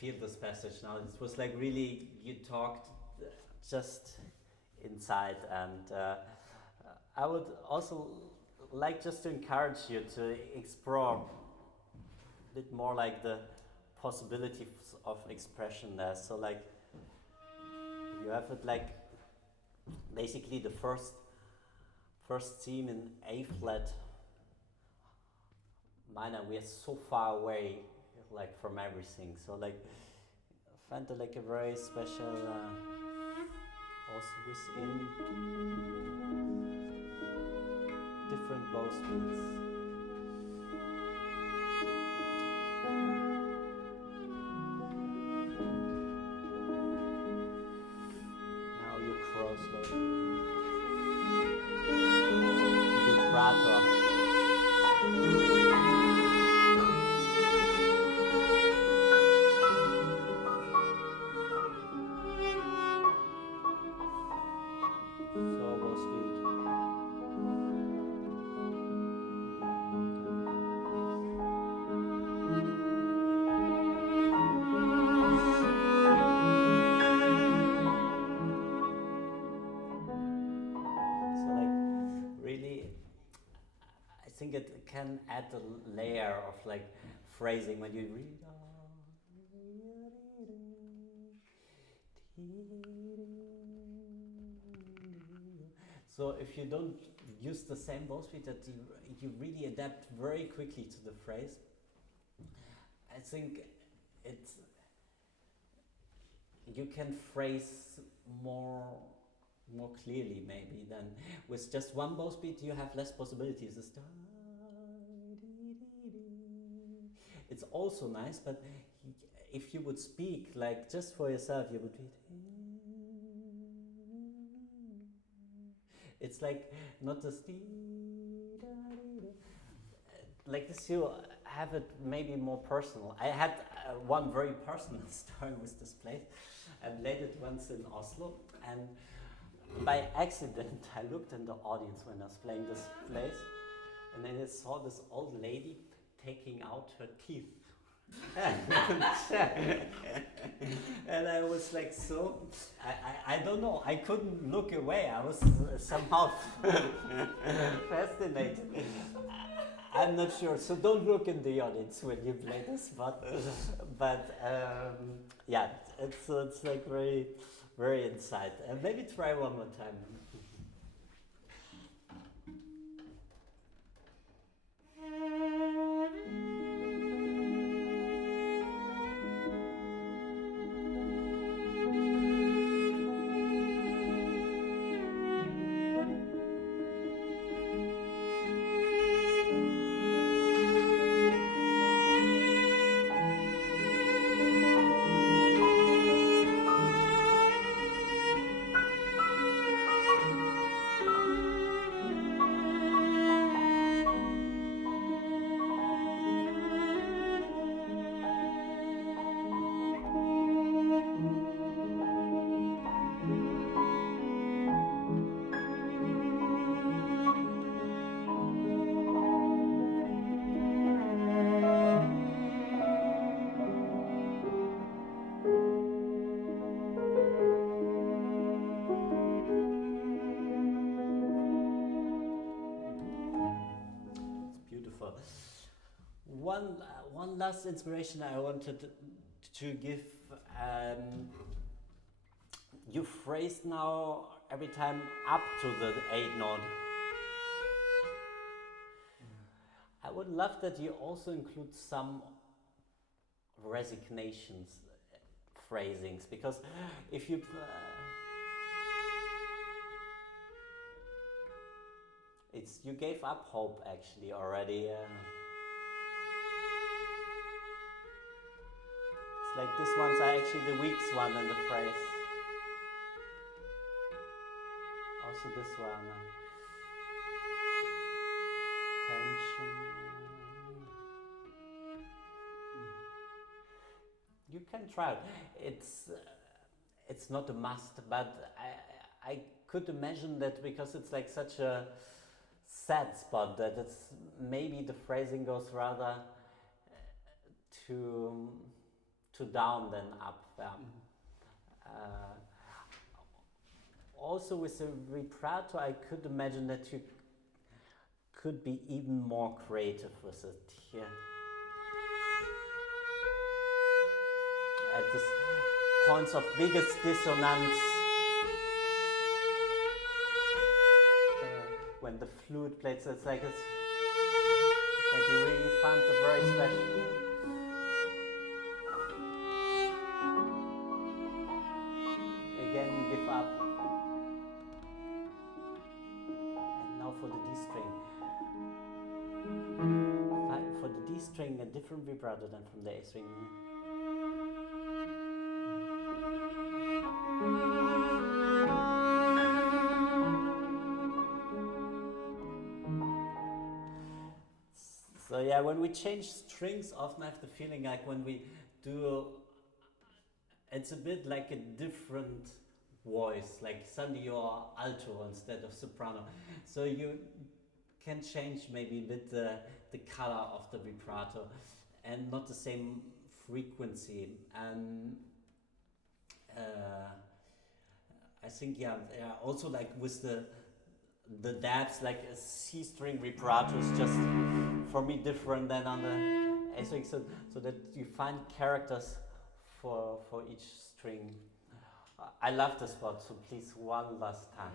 feel this passage now. It was like really, you talked just inside, and I would also like just to encourage you to explore a bit more like the possibilities of expression there. So like you have it like basically the first theme in A flat minor. We are so far away like from everything, so like I find it like a very special also within different bow speeds. Now you cross slowly. Vibrato. I think it can add a layer of like phrasing when you read. So if you don't use the same bow speed, that you really adapt very quickly to the phrase. I think you can phrase more clearly maybe than with just one bow speed. You have less possibilities. It's also nice, but if you would speak like just for yourself, you would be. It's like not just like this. You have it maybe more personal. I had one very personal story with this place. I played it once in Oslo, and by accident I looked in the audience when I was playing this place, and then I saw this old lady taking out her teeth. And I was like, so I don't know, I couldn't look away. I was somehow fascinated. I'm not sure, so don't look in the audience when you play this, but yeah, it's like very, very inside. Maybe try one more time. One last inspiration I wanted to give. You phrase now every time up to the 8 note. I would love that you also include some resignations phrasings, because if you you gave up hope actually already. Like this one's are actually the weak one in the phrase. Also this one. Tension. You can try it. It's not a must, but I could imagine that because it's like such a sad spot that it's maybe the phrasing goes rather to to down than up. Yeah. Also with the vibrato, I could imagine that you could be even more creative with it here. At the points of biggest dissonance, when the flute plays, it's like it's that you really find it very special. Again, give up. And now for the D string. For the D string, a different vibrato than from the A string. So yeah, when we change strings, often I have the feeling like when we do, it's a bit like a different voice, like suddenly you're alto instead of soprano. So you can change maybe a bit the color of the vibrato and not the same frequency. And I think, yeah, also like with the dabs, like a C string vibrato is just for me different than on the A string, so that you find characters for each string. I love the spot, so please one last time.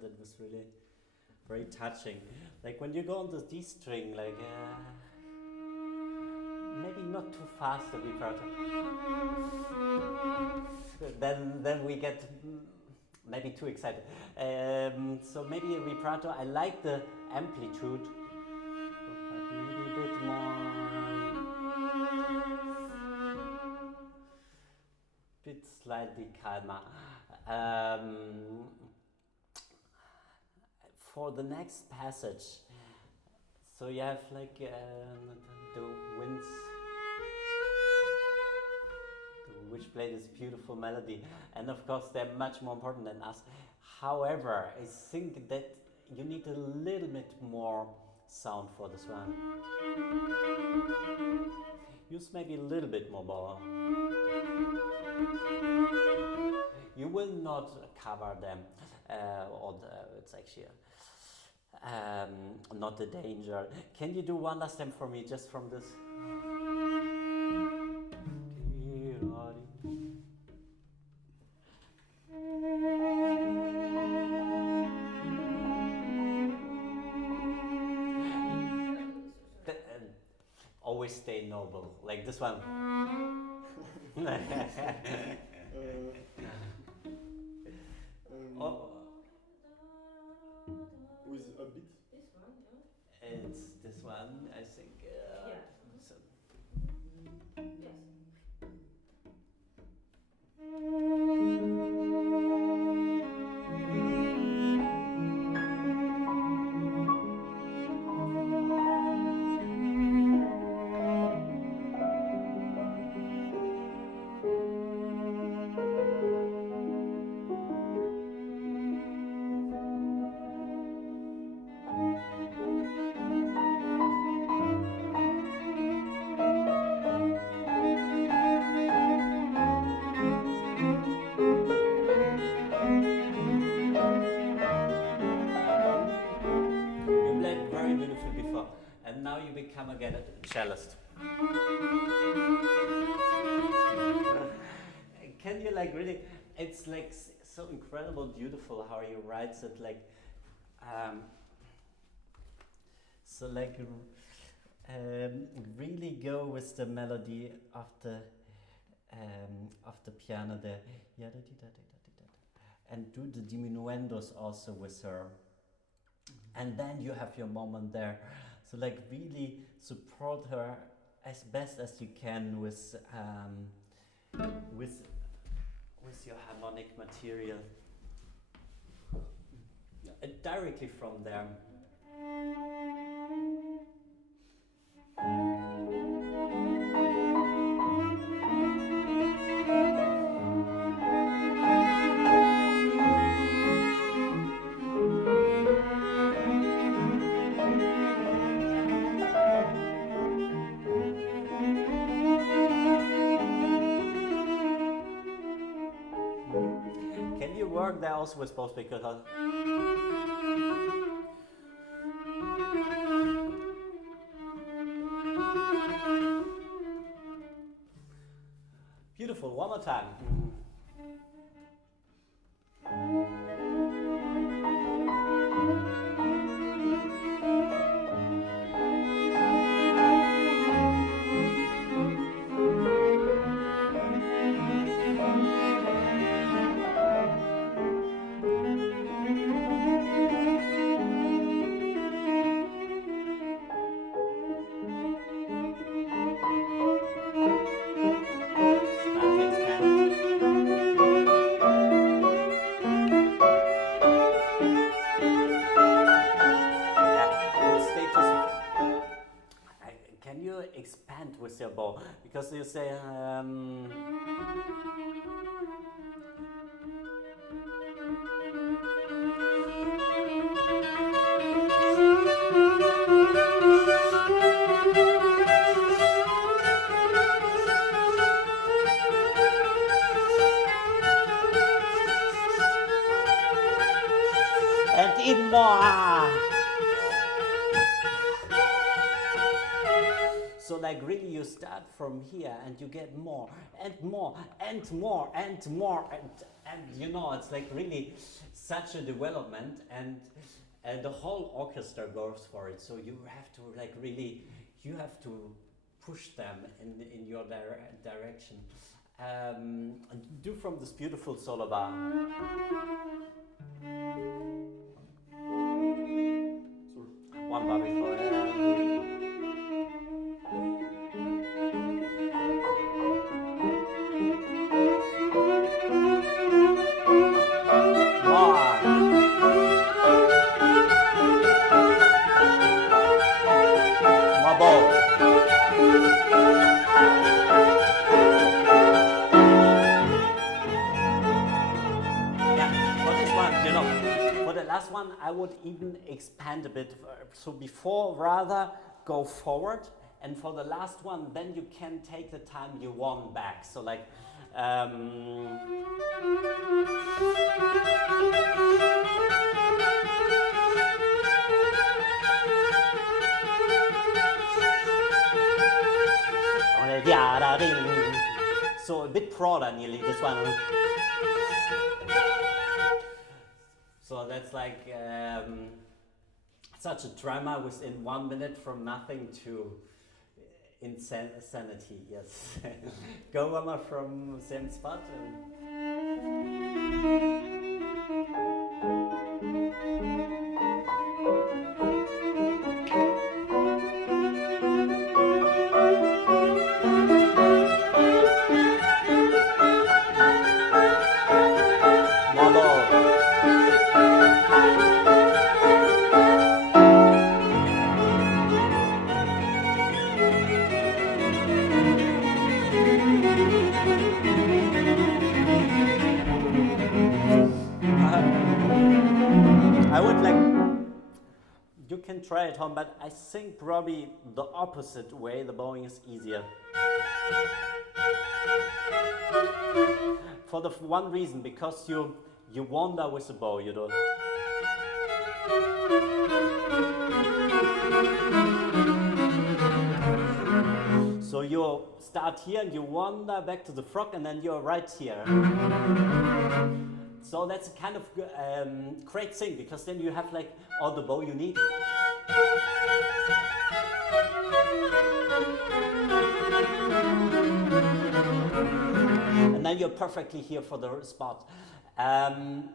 That was really very touching. Like when you go on the D string, like maybe not too fast the vibrato. Then we get maybe too excited. So maybe a vibrato. I like the amplitude, but maybe a bit more, bit slightly calmer. For the next passage, so you have like the winds, which play this beautiful melody, and of course they're much more important than us. However, I think that you need a little bit more sound for this one. Use maybe a little bit more power. You will not cover them, it's actually not a danger. Can you do one last time for me, just from this? Always stay noble, like this one. With a beat? This one, yeah. It's this one, I think. Yeah. So. Yes. very beautiful before. And now you become again a cellist. Can you like really, it's like so incredible beautiful how he writes it, like so like really go with the melody of the piano there, and do the diminuendos also with her, and then you have your moment there. So like really support her as best as you can with your harmonic material. Directly from there. Can you work there also with both, because beautiful, one more time. Expand with your bow, because you say and even more. So like really you start from here and you get more and more and more and more and you know, it's like really such a development, and the whole orchestra goes for it. So you have to like really, you have to push them in your direction. Do from this beautiful solo bar. One bar before. I would even expand a bit. So before, rather go forward, and for the last one, then you can take the time you want back. So like so a bit broader nearly, this one. So that's like such a drama within 1 minute, from nothing to insanity, yes. Go one more from same spot. I would like, you can try at home, but I think probably the opposite way, the bowing is easier. For the one reason, because you wander with the bow, you don't. you start here and you wander back to the frog and then you're right here. So that's a kind of great thing, because then you have like all the bow you need. And then you're perfectly here for the spot. And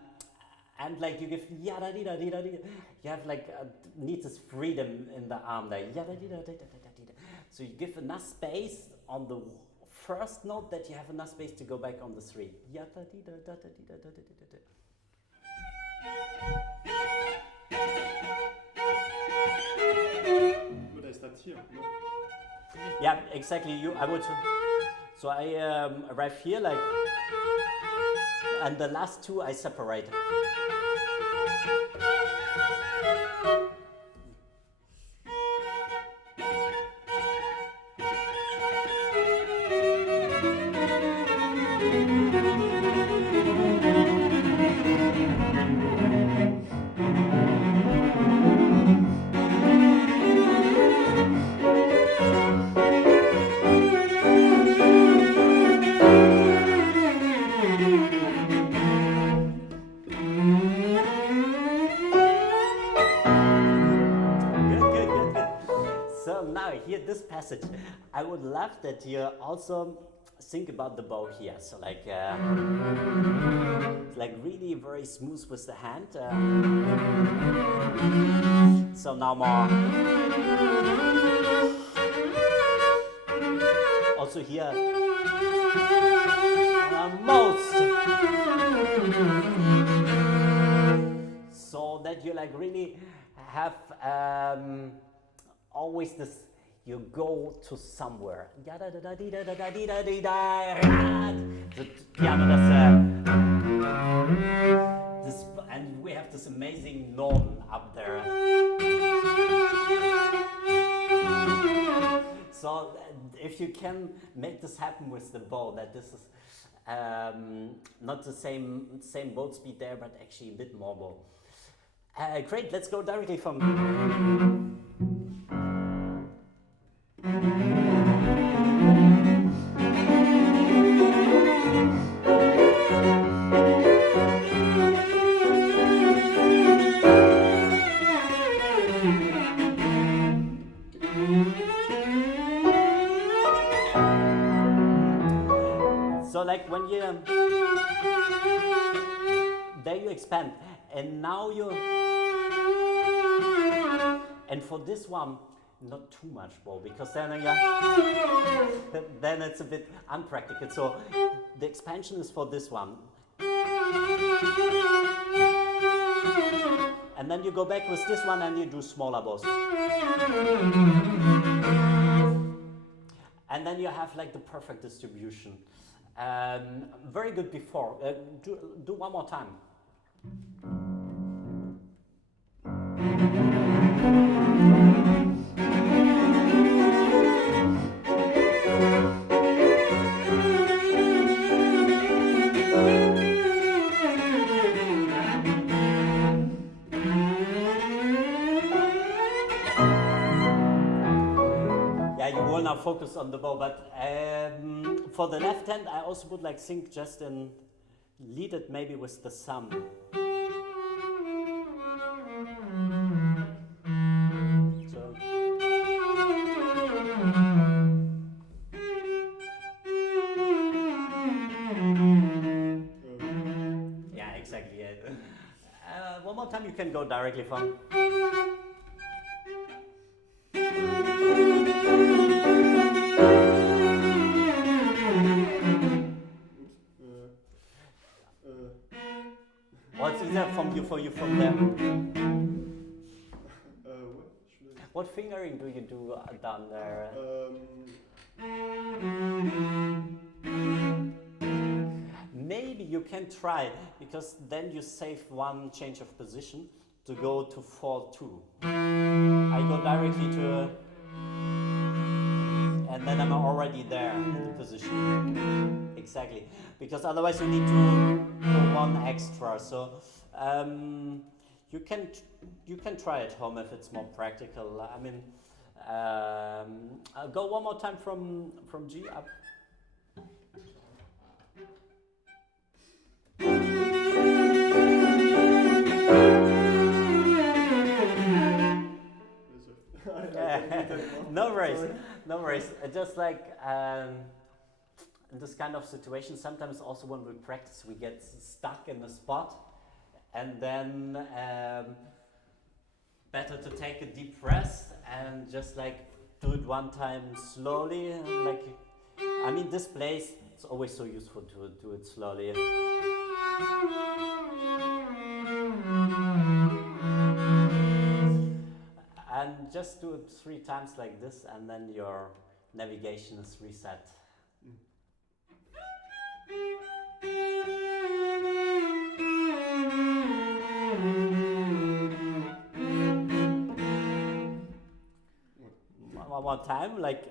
like you give yada dee da dee da dee. You have like need this freedom in the arm there. Yada dee da dee da dee da dee. So you give enough space on the first note that you have enough space to go back on the three. Yada dee da da da dee da da da da da. But I start here. No? Yeah, exactly. I would. So I arrive here like, and the last two I separate. This passage, I would love that you also think about the bow here. So like, it's like really very smooth with the hand. So now more. Also here, most. So that you like really have always this. You go to somewhere. The piano does this, and we have this amazing non up there. So if you can make this happen with the bow, that this is not the same bow speed there, but actually a bit more bow. Great. Let's go directly from. So like when you, there you expand, and now you, and for this one, not too much bow, because then it's a bit unpractical. So the expansion is for this one. And then you go back with this one and you do smaller bows. And then you have like the perfect distribution. Very good before. Do one more time. Now focus on the bow, but for the left hand I also would like think just in lead it maybe with the thumb. So yeah, exactly. One more time you can go directly from. What's easier for you from there? What fingering do you do down there? Maybe you can try, because then you save one change of position to go to 4-2. I go directly to, and then I'm already there in the position. Exactly, because otherwise you need to go one extra. So you can try at home if it's more practical. I mean, I'll go one more time from G up. No worries, no worries. Just like in this kind of situation, sometimes also when we practice, we get stuck in a spot, and then better to take a deep breath and just like do it one time slowly. Like, I mean, this place, it's always so useful to do it slowly. And just do it 3 times like this, and then your navigation is reset. One more time, like.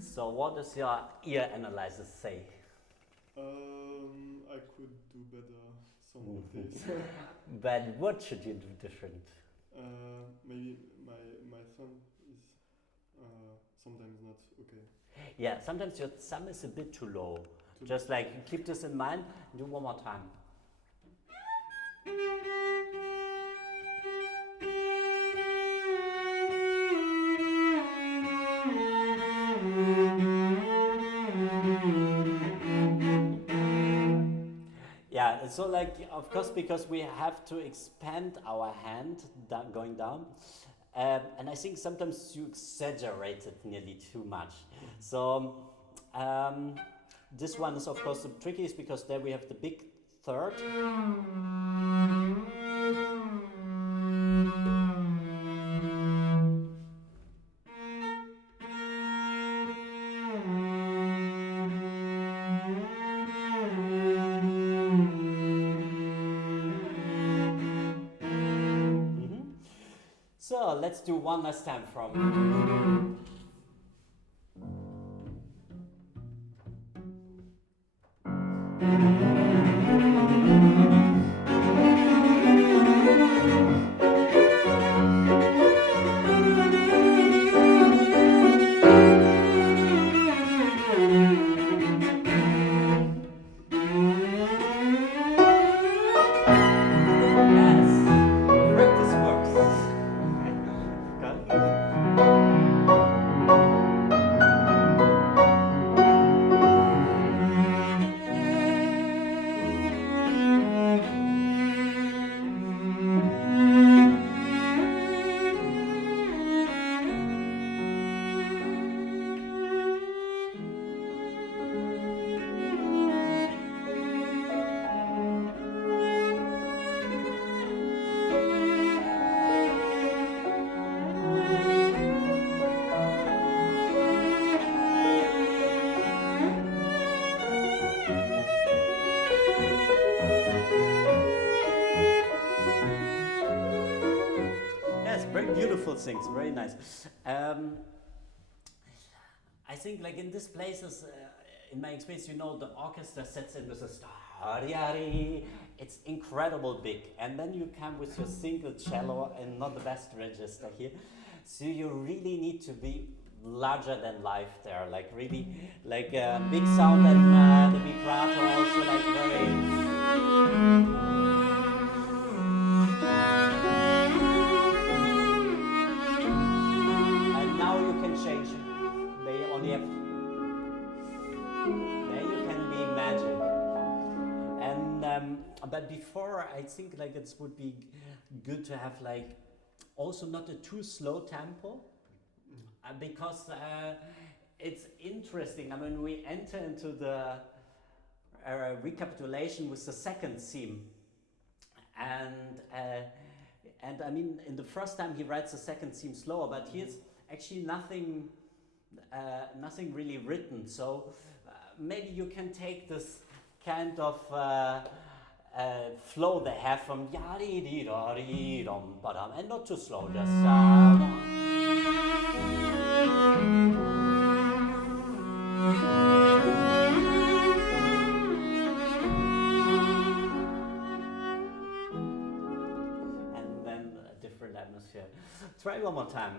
So, what does your ear analyzer say? I could do better some of this. But what should you do different? Maybe my thumb is sometimes not okay. Yeah, sometimes your thumb is a bit too low. Just like keep this in mind. Do one more time. Yeah, so like, of course, because we have to expand our hand going down, and I think sometimes you exaggerate it nearly too much. So this one is of course the trickiest because there we have the big third. So let's do one last time from. Beautiful things, very nice. I think like in these places, in my experience, you know, the orchestra sets in with a star, it's incredible big, and then you come with your single cello and not the best register here, so you really need to be larger than life there, like really, like big sound and the vibrato also like very. Change. They only have. There you can be magic. And but before, I think like it would be good to have like also not a too slow tempo, because it's interesting. I mean, we enter into the recapitulation with the second theme, and I mean, in the first time he writes the second theme slower, but here's actually nothing really written, so maybe you can take this kind of flow they have from and not too slow, just Try one more time.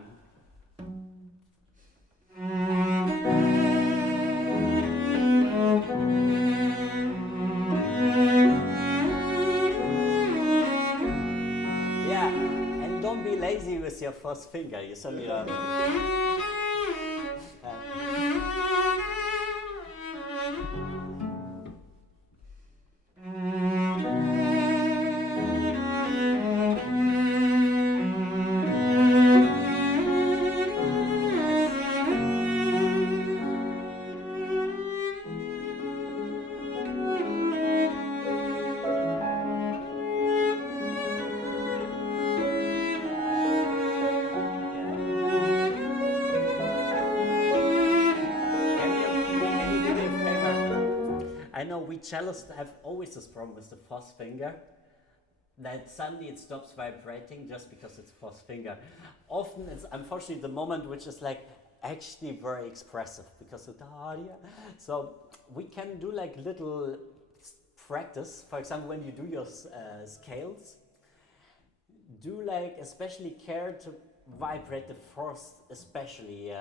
Yeah, and don't be lazy with your first finger. You suddenly I know we cellists have always this problem with the fourth finger, that suddenly it stops vibrating just because it's fourth finger. Often it's unfortunately the moment which is like actually very expressive because of the audio. So we can do like little practice. For example, when you do your scales, do like especially care to vibrate the fourth especially.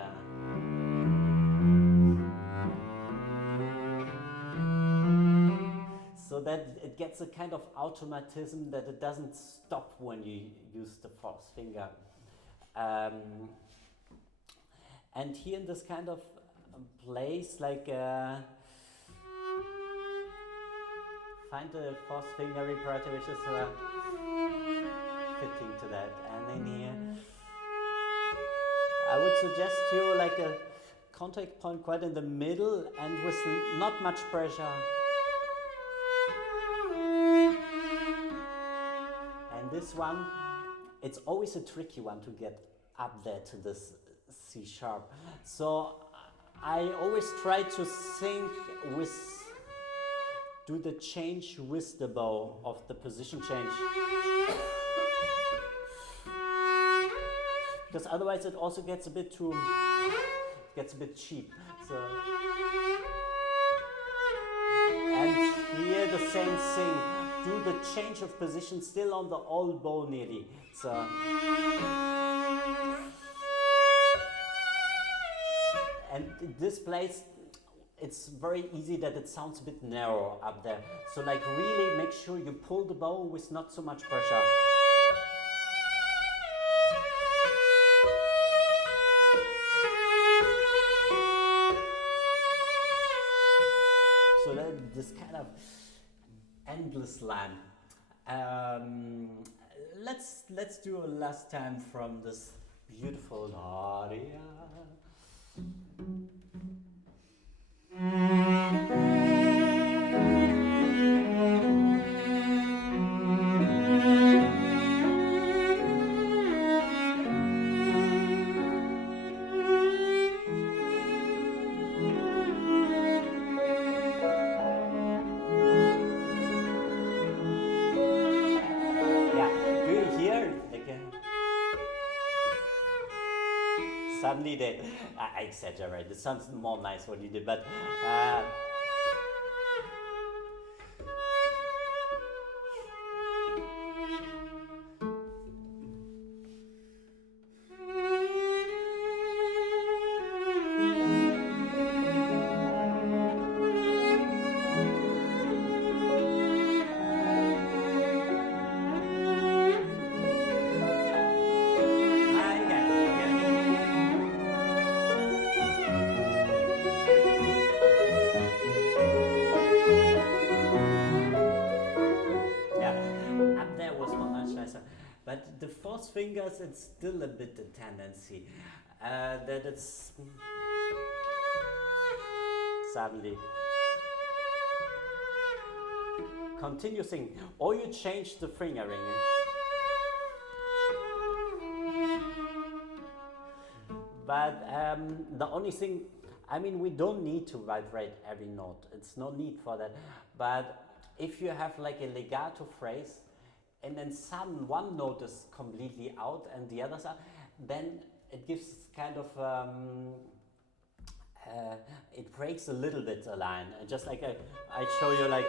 So that it gets a kind of automatism that it doesn't stop when you use the fourth finger. And here in this kind of place, like find the fourth finger vibrato which is fitting to that. And then here, I would suggest you like a contact point quite in the middle and with not much pressure. This one, it's always a tricky one to get up there to this C sharp. So I always try to sync with, do the change with the bow of the position change. Because otherwise it also gets a bit too, gets a bit cheap. So, and here the same thing. Do the change of position still on the old bow nearly. So and this place, it's very easy that it sounds a bit narrow up there. So like really make sure you pull the bow with not so much pressure. So that this kind of endless line. Let's do a last time from this beautiful aria. Suddenly they, I exaggerate, it sounds more nice what you did, but fingers, it's still a bit the tendency that it's suddenly continue singing, or you change the fingering. But the only thing, I mean, we don't need to vibrate every note. It's no need for that. But if you have like a legato phrase, and then one note is completely out and the others are, then it gives kind of, it breaks a little bit a line. Just like I show you like,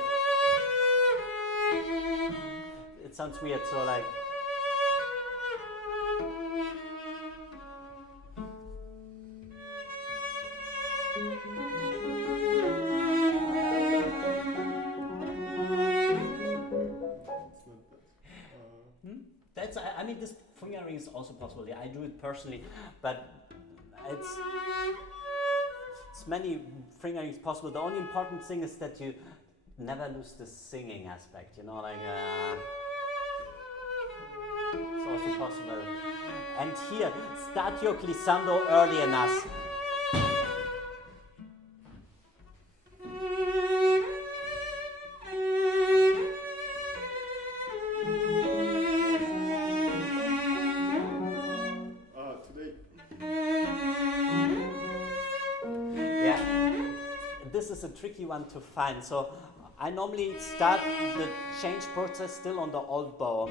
it sounds weird, so like, That's, I mean, this fingering is also possible. Yeah, I do it personally, but it's many fingerings possible. The only important thing is that you never lose the singing aspect. You know, like it's also possible. And here, start your glissando early enough. This is a tricky one to find. So I normally start the change process still on the old bow.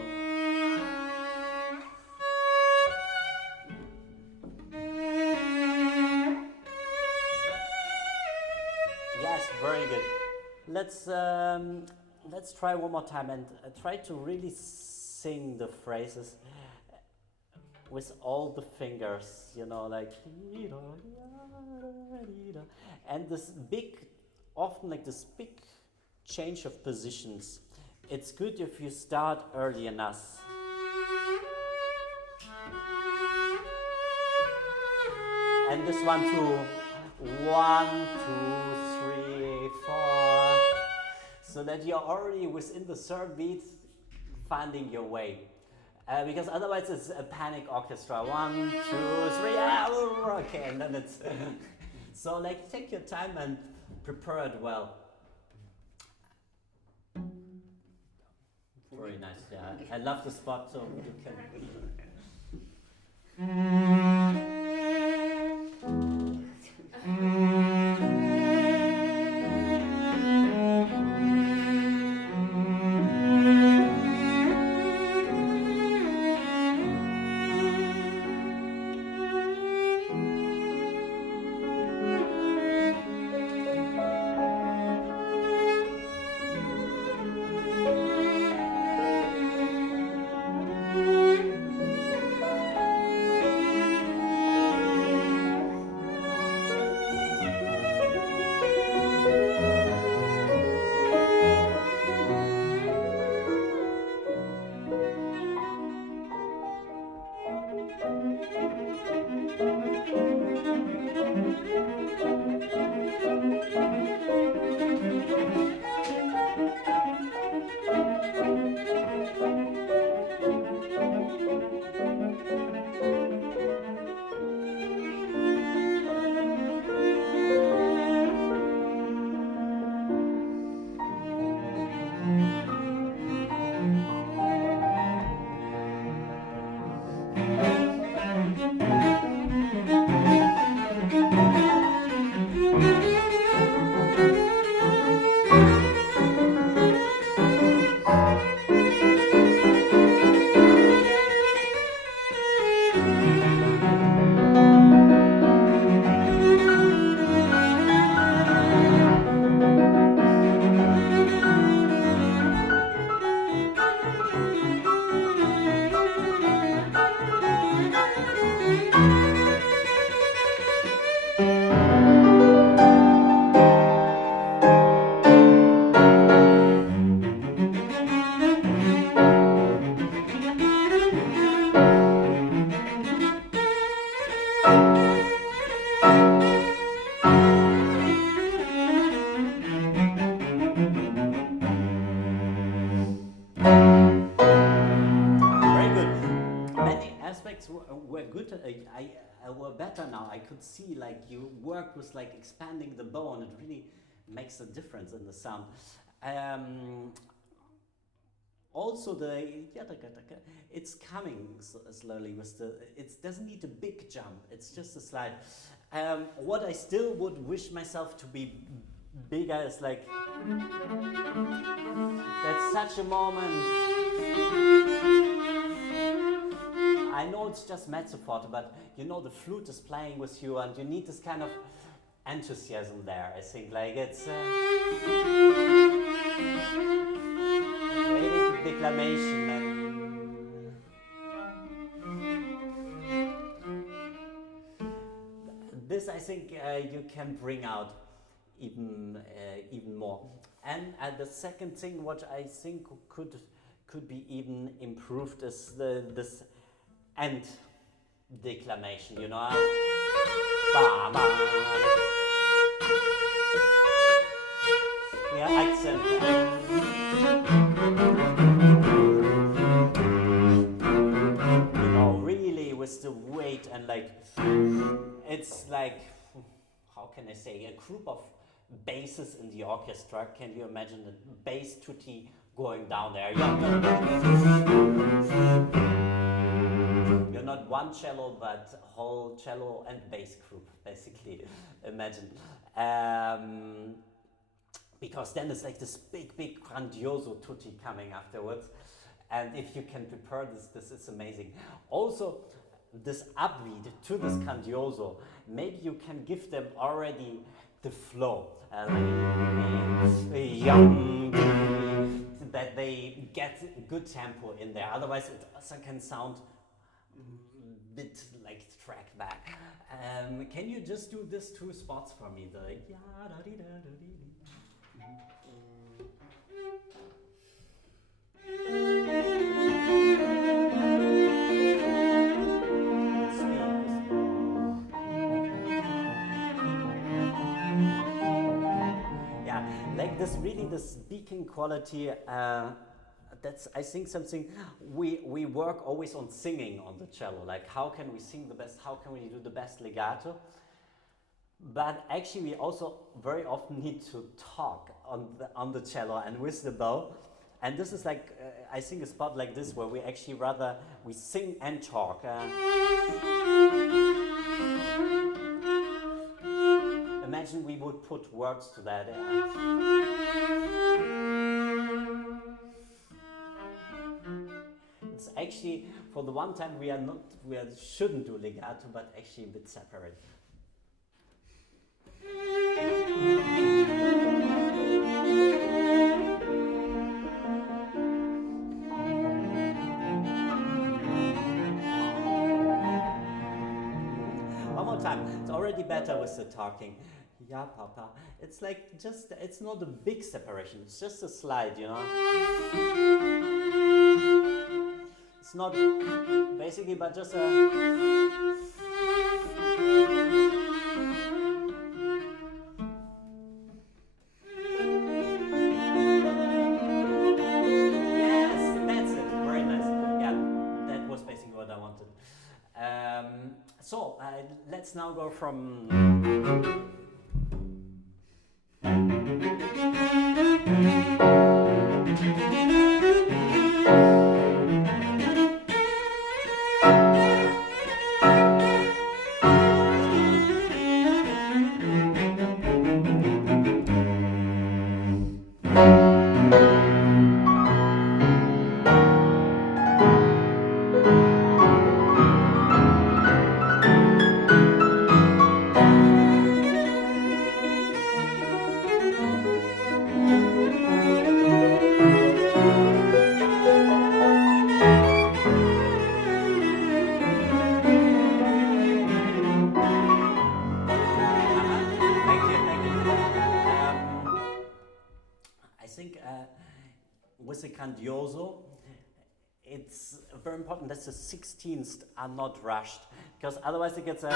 Yes, very good. Let's try one more time and try to really sing the phrases with all the fingers, you know, like, and this big, often like this big change of positions. It's good if you start early enough. And this one too. 1, 2, 3, 4. So that you're already within the third beat finding your way. Because otherwise it's a panic orchestra. 1, 2, 3, okay, and then it's so like take your time and prepare it well. Very nice, yeah. I love the spot, so you can. Were good. I were better now. I could see like you work with like expanding the bow, and it really makes a difference in the sound. Also, it's coming slowly with the. It doesn't need a big jump. It's just a slide. What I still would wish myself to be bigger is like. That's such a moment. I know it's just mezzo forte, but you know the flute is playing with you, and you need this kind of enthusiasm there. I think like it's maybe declamation and this I think think you can bring out even more. And the second thing, what I think could be even improved, is this end declamation. You know, ba, ba, yeah, accent. You know, really with the weight and like, it's like, how can I say, a group of basses in the orchestra. Can you imagine the bass tutti going down there? You're not one cello, but whole cello and bass group, basically. Imagine. Because then it's like this big grandioso tutti coming afterwards. And if you can prepare this is amazing. Also, this upbeat to this grandioso, maybe you can give them already the flow. That they get good tempo in there. Otherwise, it also can sound a bit like tracked back. Can you just do these two spots for me? Like this, really, the speaking quality. That's, I think, something we work always on singing on the cello. Like, how can we sing the best? How can we do the best legato? But actually, we also very often need to talk on the cello and with the bow. And this is like, I think, a spot like this where we actually we sing and talk. Imagine we would put words to that. It's actually, for the one time, we shouldn't do legato, but actually a bit separate. One more time. It's already better with the talking. Yeah, Papa. It's like it's not a big separation. It's just a slide, you know. It's not basically, but just a. Yes, that's it. Very nice. Yeah, that was basically what I wanted. So let's now go from. With the grandioso, it's very important that the 16ths are not rushed, because otherwise it gets a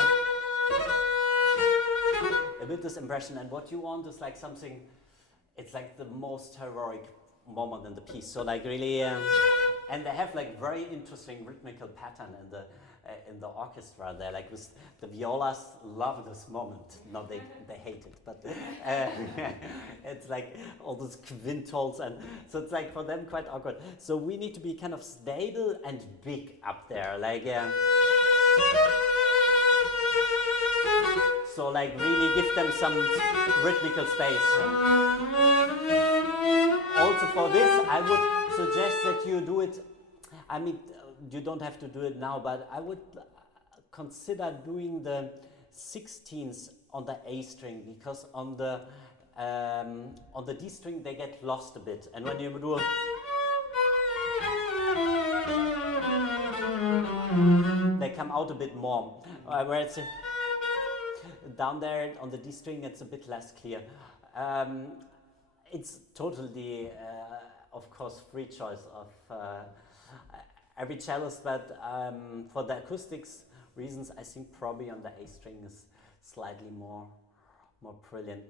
bit this impression. And what you want is like something, it's like the most heroic moment in the piece. So like really, and they have like very interesting rhythmical pattern in the orchestra there. Like with the violas love this moment. No, they hate it, but it's like all those quintals, and so it's like for them quite awkward. So we need to be kind of stable and big up there, like. So like really give them some rhythmical space. Also for this, I would suggest that you do it. I mean, you don't have to do it now, but I would consider doing the 16ths on the A string, because on the D string they get lost a bit, and when you do they come out a bit more. Whereas down there on the D string, it's a bit less clear. It's totally, of course, free choice of every cellist, but for the acoustics reasons, I think probably on the A string is slightly more brilliant.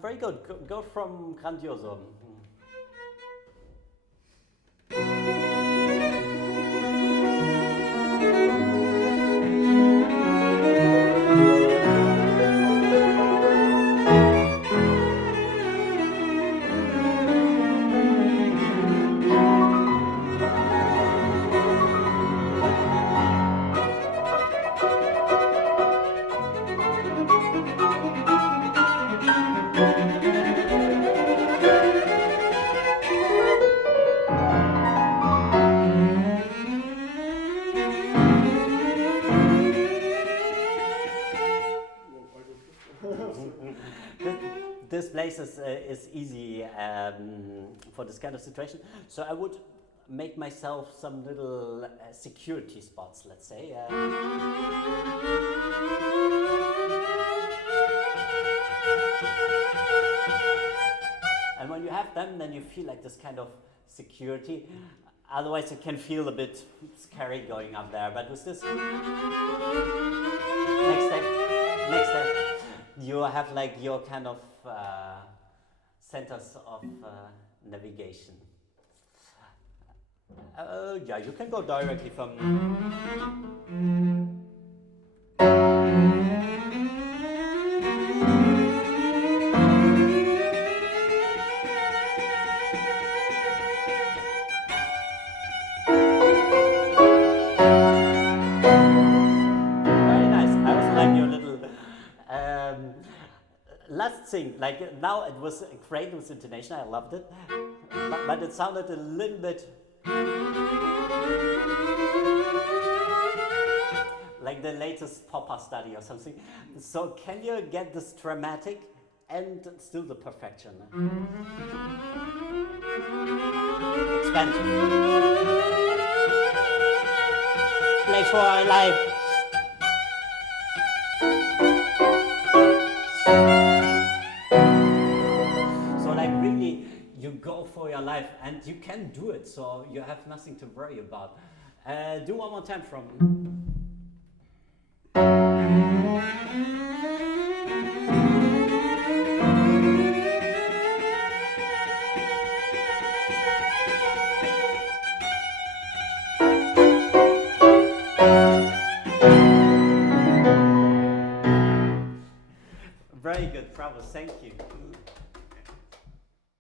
Very good. Go from Grandioso. This place is easy for this kind of situation. So I would make myself some little security spots, let's say. And when you have them, then you feel like this kind of security. Otherwise, it can feel a bit scary going up there. But with this next step, you have like your kind of centers of navigation. Yeah, you can go directly from. Last thing, like now it was great with intonation, I loved it, but it sounded a little bit like the latest Popper study or something. So can you get this dramatic and still the perfection? Expansion. Play for our life. You go for your life and you can do it, so you have nothing to worry about. Do one more time from. Very good, bravo, thank you.